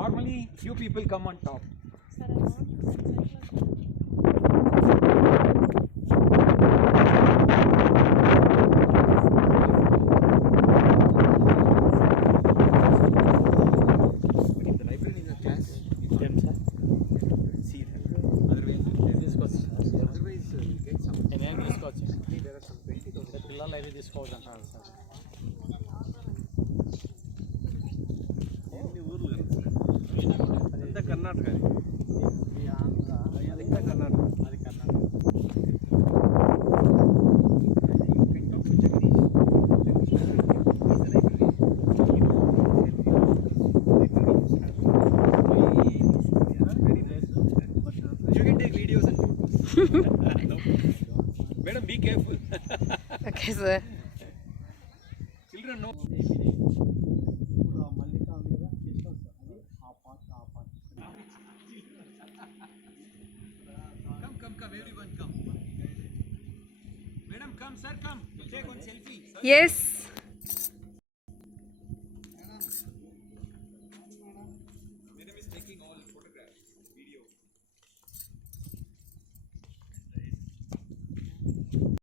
Normally, few people come on top. Sir, I want to But if the library is a class, you can't see that. Otherwise, you get some. There are some 20,000. పిల్లలు అయితే తీసుకోవచ్చు అంటారు sir. ఎన్ని ఊర్లు అంతా కర్ణాటక అది ఇంకా కర్ణాటక అది Karnataka. You can take videos and photos. No. Madam, be careful. Okay, sir. Children know. Come, everyone come. Madam, come, sir, come. Take one selfie. Sir. Yes.